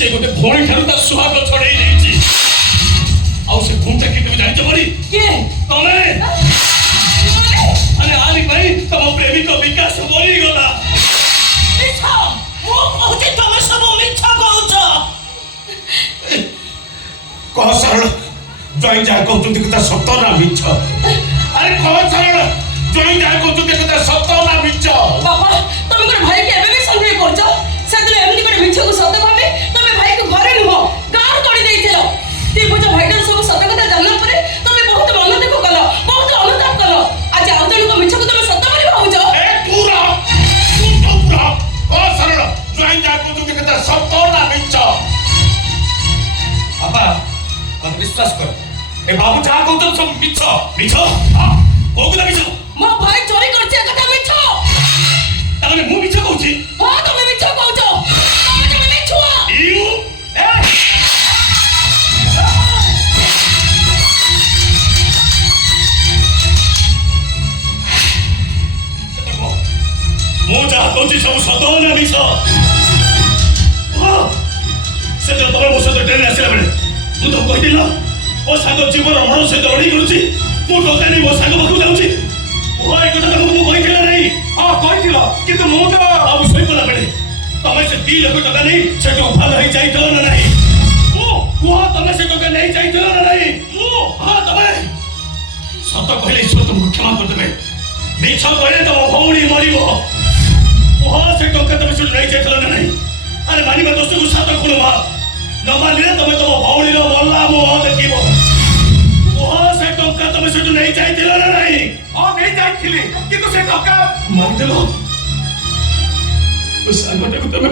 से गोटे भौणी ठारू ता सुहाग छड़ाई देछि आउ से भूमटा कि तुम जानिछ बरी के तमे अरे आली भाई तम प्रेमी को विकास बोली गला मिछा मो कहते तुम सब मिछा कहछ कह सरल जय जा कहते कथा सत्य ना मिछ अरे कह सरल जय जा कहते कथा सत्य ना मिछ बाबा तुम कर भाई के एबे भी संदेह करछ सेदिन एमनी करे मिछ को सत्य भाबे तुम भाई को घरे नुह गार तोड़ी देइछलो ती बुझ भाईडन सब सत्य कथा जानला परे तुम बहुत मन देखो कलो बहुत अनुताप कलो आज आउ जण को मिछ को तुम सत्य बोली भाउछ ए पूरा कह सरल जय जा कहते कथा सत्य ना मिछ बाबा मत विश्वास कर ए बाबू जा कहत सब मिछ मिछ हां कोगला मिछ मो भाई चोरी करछ कथा मिछ ताने मु मिछ कहूची हां तुम मिछ कहउछ तुम जण मिछुआ यू ए मु जा कहूची सब सदो ना मिछ से तो तमे मोसे तो ट्रेन आसिला बेले मु तो कहि दिला ओ सागो जीवन मरण से लड़ी करूची मु टोकानी मो सागो बखु जाउची ओ ए कथा तो मु कहिला नहीं हां कहिला किंतु मु तो अब सोई पला बेले तमे से 2 लाख टका नहीं से तो भाल होई जाई तो ना नहीं मु कुहा तमे से टका नहीं जाई तो ना नहीं मु हां तमे सत कहले ईश्वर तुमको क्षमा कर देबे मिछ कहले तो भौणी मरिबो कुहा से टका तमे से नहीं जाई तो ना नहीं अरे मानिबा दोस्त को साथ खुण मार न मानिले तमे तो भौणी रो मल्ला मो देखिबो कुहा से टका तमे से नहीं जाई तो ना नहीं हां नहीं जाई किंतु से टका मार देलो उस सागटा को तमे